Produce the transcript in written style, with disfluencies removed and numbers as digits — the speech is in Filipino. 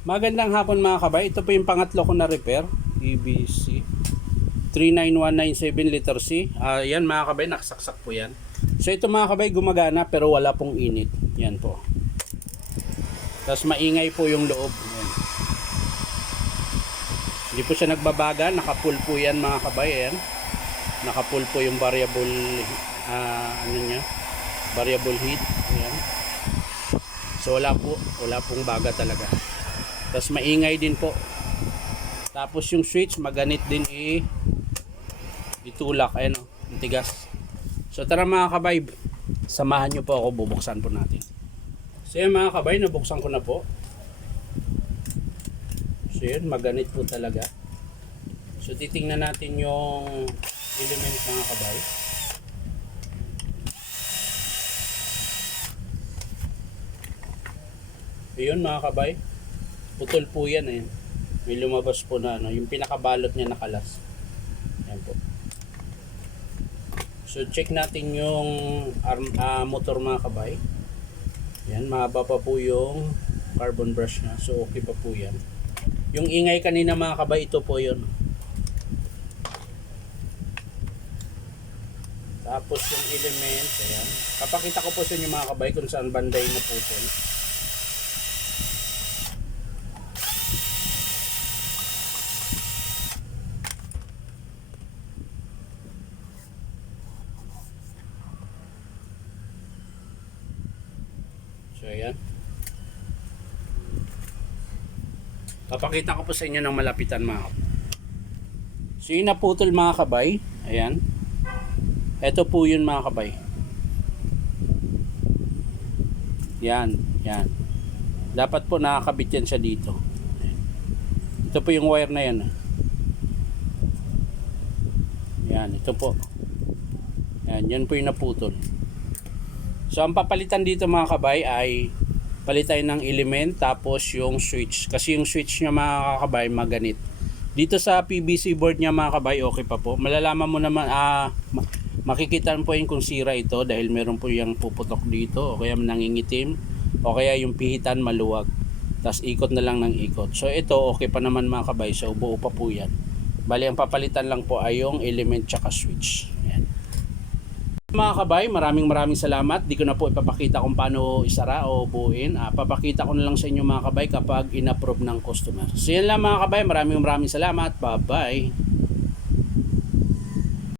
Magandang hapon mga kabay. Ito po yung pangatlo ko na repair. EBC 39197 liter C. Yan mga kabay, nakasaksak po yan. So ito mga kabay, gumagana pero wala pong init. Yan po. Tapos maingay po yung loob. Yan. Hindi po siya nagbabaga. Nakapull po yan mga kabay. Yan. Nakapull po yung variable variable heat. Yan. So wala pong baga talaga. Tapos maingay din po. Tapos yung switch maganit din itulak. Ayan o, ang tigas. So tara mga kabay, samahan nyo po ako, bubuksan po natin. So yan mga kabay, nabuksan ko na po. So yun, maganit po talaga. So titingnan natin yung element mga kabay. Ayun mga kabay, putol po yan eh. May lumabas po na yung pinakabalot niya nakalas. Yan po. So check natin yung motor mga kabay. Yan, mahaba pa po yung carbon brush niya. So okay pa po yan. Yung ingay kanina mga kabay, ito po yun. Tapos yung element, ayan. Papakita ko po sa inyo mga kabay kung saan banday na putol. So ayan. Papakita ko po sa inyo ng malapitan mga kabay. So yung naputol mga kabay, ayan. Ito po yun mga kabay. Yan, yan. Dapat po nakakabit yan siya dito. Ito po yung wire na yan. Yan, ito po. Yan, yan po yung naputol. So ang papalitan dito mga kabay ay palitan ng element tapos yung switch. Kasi yung switch niya mga kabay maganit. Dito sa PVC board niya mga kabay okay pa po. Malalaman mo naman makikita po yung kung sira ito dahil meron po yung puputok dito o kaya nangingitim o kaya yung pihitan maluwag. Tapos ikot na lang ng ikot. So ito okay pa naman mga kabay. So buo pa po yan. Bali ang papalitan lang po ay yung element tsaka switch. Yan. Mga kabay, maraming salamat. Di ko na po ipapakita kung paano isara o buuin. Papakita ko na lang sa inyo mga kabay kapag in-approve ng customer. So yan lang mga kabay, maraming salamat. Bye bye.